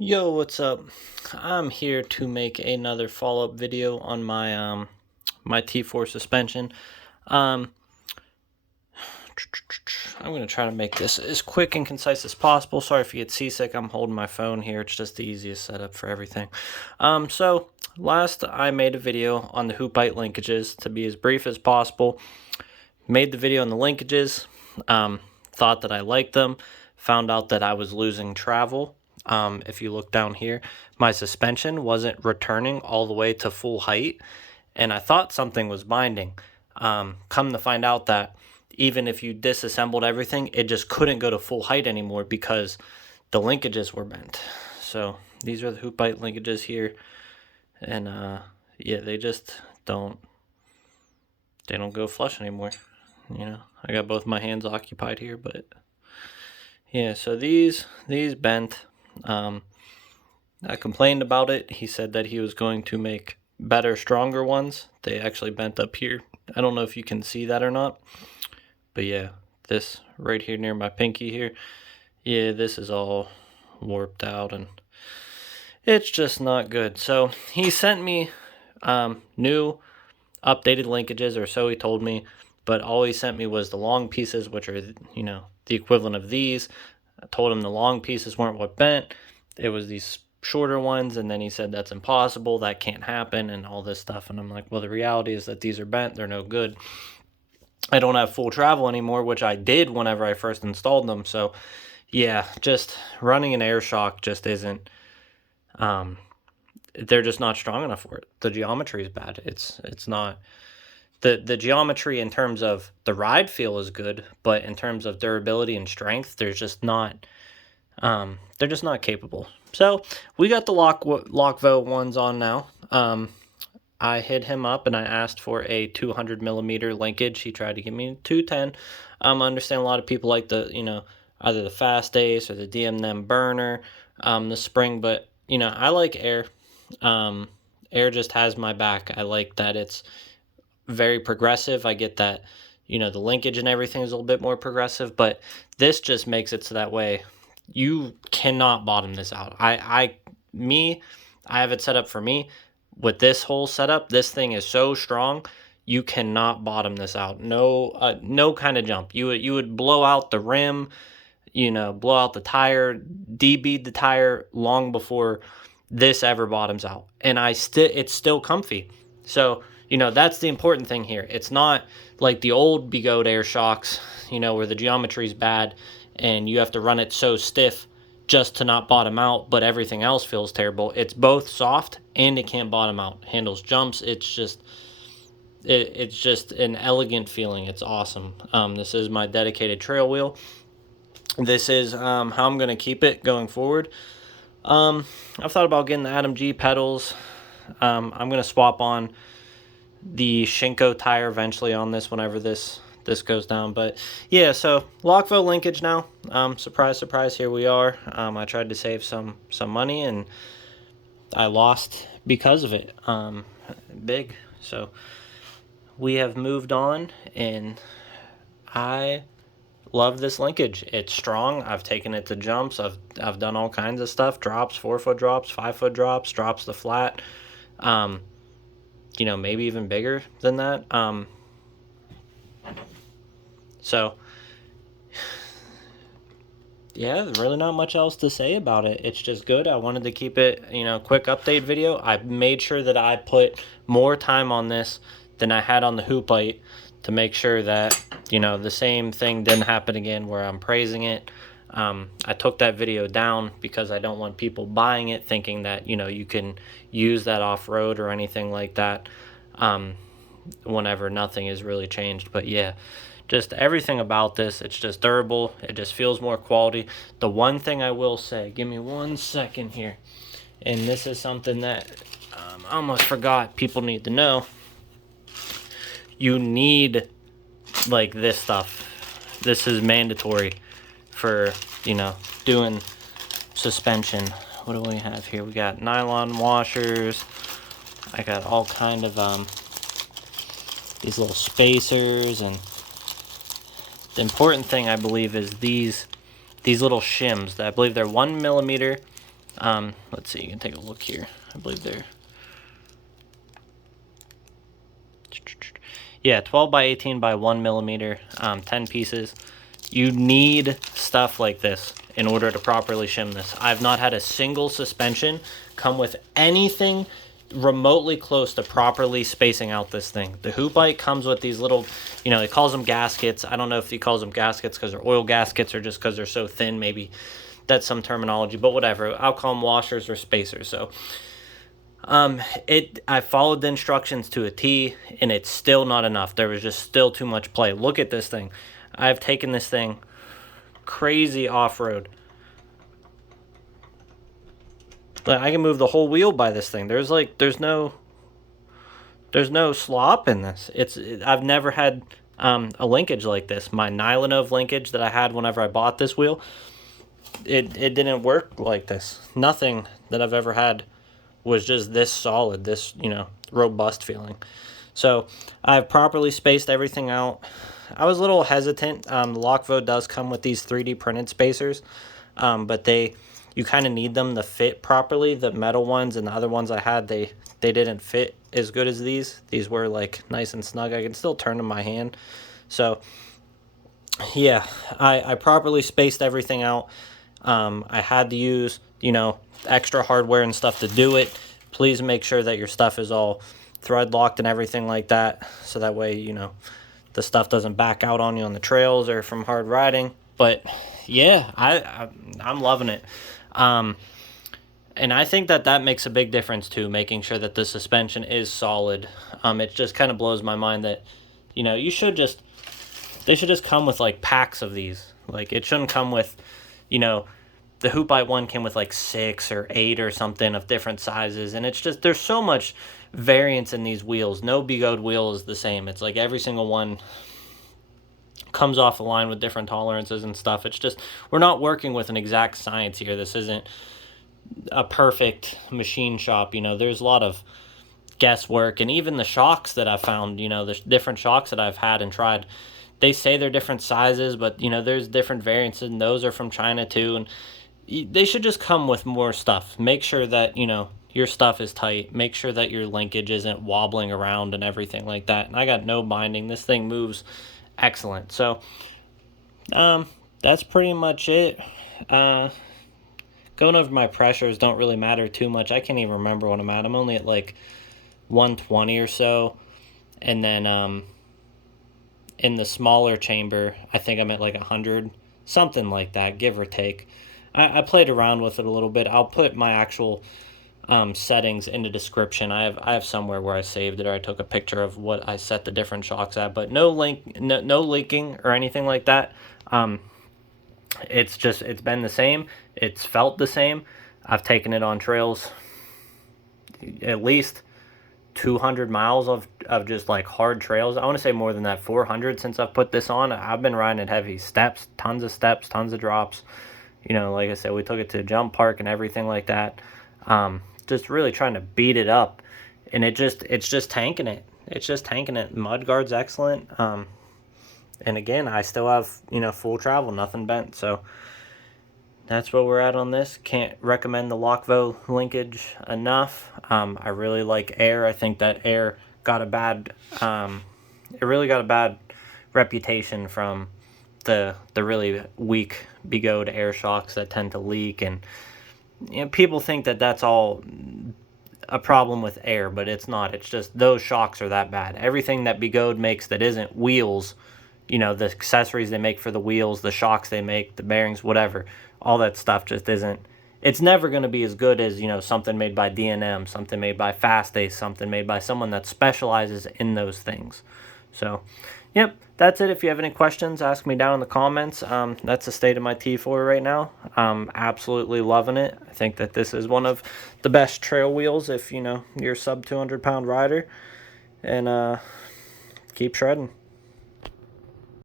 Yo, what's up? I'm here to make another follow-up video on my T4 suspension. Um I'm gonna try to make this as quick and concise as possible. Sorry if you get seasick. I'm holding my phone here. It's just the easiest setup for everything. So last I made a video on the hoop height linkages to be as brief as possible. Made the video on the linkages. Thought that I liked them. Found out that I was losing travel. If you look down here, my suspension wasn't returning all the way to full height, and I thought something was binding. Come to find out that even if you disassembled everything, it just couldn't go to full height anymore because the linkages were bent. So these are the hoop height linkages here, and yeah, they just don't go flush anymore. You know, I got both my hands occupied here, but yeah, so these bent. I complained about it. He said that he was going to make better, stronger ones. They actually bent up here. I don't know if you can see that or not, but yeah, this right here near my pinky here, yeah, this is all warped out and it's just not good. So he sent me new updated linkages, or so he told me, but all he sent me was the long pieces, which are, you know, the equivalent of these. I told him the long pieces weren't what bent. It was these shorter ones, and then he said that's impossible, that can't happen, and all this stuff. And I'm like, well, the reality is that these are bent, they're no good. I don't have full travel anymore, which I did whenever I first installed them. So yeah, just running an air shock just isn't, they're just not strong enough for it. The geometry is bad. It's not, the geometry in terms of the ride feel is good, but in terms of durability and strength, there's just not, they're just not capable. So we got the Lockvo ones on now. I hit him up and I asked for a 200 millimeter linkage. He tried to give me 210. I understand a lot of people like the, you know, either the Fast Ace or the DM burner, the spring, but you know, I like air. Air just has my back. I like that it's very progressive. I get that, you know, the linkage and everything is a little bit more progressive, but this just makes it so that way you cannot bottom this out. I have it set up for me. With this whole setup, this thing is so strong, you cannot bottom this out. No kind of jump. You would blow out the rim, you know, blow out the tire, debead the tire long before this ever bottoms out. And it's still comfy. So, you know, that's the important thing here. It's not like the old Bigot air shocks, you know, where the geometry is bad and you have to run it so stiff just to not bottom out, but everything else feels terrible. It's both soft and it can't bottom out. Handles jumps. It's just an elegant feeling. It's awesome. This is my dedicated trail wheel. This is how I'm going to keep it going forward. I've thought about getting the Adam G pedals. I'm going to swap on the Shinko tire eventually on this whenever this goes down. But yeah, so Lockvo linkage now. Surprise, surprise, here we are. I tried to save some money and I lost because of it. Big. So we have moved on and I love this linkage. It's strong. I've taken it to jumps. I've done all kinds of stuff. Drops, 4-foot drops, 5-foot drops, drops the flat. You know, maybe even bigger than that. So yeah, really not much else to say about it. It's just good. I wanted to keep it, you know, quick update video. I made sure that I put more time on this than I had on the hoop light to make sure that, you know, the same thing didn't happen again where I'm praising it. I took that video down because I don't want people buying it thinking that, you know, you can use that off-road or anything like that whenever nothing is really changed. But yeah, just everything about this, it's just durable. It just feels more quality. The one thing I will say, give me 1 second here, and this is something that I almost forgot people need to know. You need, like, this stuff. This is mandatory for, you know, doing suspension. What do we have here? We got nylon washers. I got all kind of these little spacers, and the important thing I believe is these little shims. I believe they're 1 millimeter Let's see, you can take a look here. I believe they're, yeah, 12 by 18 by 1 millimeter, 10 pieces. You need stuff like this in order to properly shim this. I've not had a single suspension come with anything remotely close to properly spacing out this thing. The hoop bike comes with these little, you know, he calls them gaskets. I don't know if he calls them gaskets because they're oil gaskets or just because they're so thin. Maybe that's some terminology, but whatever. I'll call them washers or spacers. So I followed the instructions to a T, and it's still not enough. There was just still too much play. Look at this thing. I've taken this thing crazy off-road. I can move the whole wheel by this thing. There's no slop in this. I've never had a linkage like this. My Nylonov linkage that I had whenever I bought this wheel, it didn't work like this. Nothing that I've ever had was just this solid, this, you know, robust feeling. So I've properly spaced everything out. I was a little hesitant. Lockvo does come with these 3D printed spacers, but you kind of need them to fit properly. The metal ones and the other ones I had, they didn't fit as good as these. These were like nice and snug. I can still turn in my hand. So yeah, I properly spaced everything out. I had to use, you know, extra hardware and stuff to do it. Please make sure that your stuff is all thread locked and everything like that, so that way, you know, the stuff doesn't back out on you on the trails or from hard riding. But yeah, I'm loving it. And I think that makes a big difference too, making sure that the suspension is solid. It just kind of blows my mind that, you know, they should just come with like packs of these. Like, it shouldn't come with, you know, the Hoop Bite one came with like 6 or 8 or something of different sizes, and it's just, there's so much variance in these wheels. No Begode wheel is the same. It's like every single one comes off the line with different tolerances and stuff. It's just, we're not working with an exact science here. This isn't a perfect machine shop. You know, there's a lot of guesswork, and even the shocks that I've found, you know, the different shocks that I've had and tried, they say they're different sizes, but, you know, there's different variants, and those are from China too. And they should just come with more stuff. Make sure that, you know, your stuff is tight. Make sure that your linkage isn't wobbling around and everything like that. And I got no binding. This thing moves excellent. So that's pretty much it. Going over my pressures don't really matter too much. I can't even remember what I'm at. I'm only at like 120 or so. And then in the smaller chamber, I think I'm at like 100, something like that, give or take. I played around with it a little bit. I'll put my actual settings in the description. I have somewhere where I saved it, or I took a picture of what I set the different shocks at. But no leaking or anything like that. It's been the same. It's felt the same. I've taken it on trails at least 200 miles of just like hard trails. I want to say more than that, 400 since I've put this on. I've been riding at heavy steps, tons of drops. You know, like I said, we took it to jump park and everything like that. Just really trying to beat it up, and it's just tanking it. It's just tanking it. Mudguard's excellent. And again, I still have, you know, full travel, nothing bent. So that's where we're at on this. Can't recommend the Lockvo linkage enough. I really like Air. I think that Air got a bad, it really got a bad reputation from the really weak Begode Air shocks that tend to leak, and, you know, people think that that's all a problem with Air, but it's not. It's just those shocks are that bad. Everything that Begode makes that isn't wheels, you know, the accessories they make for the wheels, the shocks they make, the bearings, whatever, all that stuff just isn't, it's never going to be as good as, you know, something made by D&M, something made by Fast Ace, something made by someone that specializes in those things. So, yep, that's it. If you have any questions, ask me down in the comments. That's the state of my T4 right now. Absolutely loving it. I think that this is one of the best trail wheels if, you know, you're a sub 200 pound rider. And keep shredding.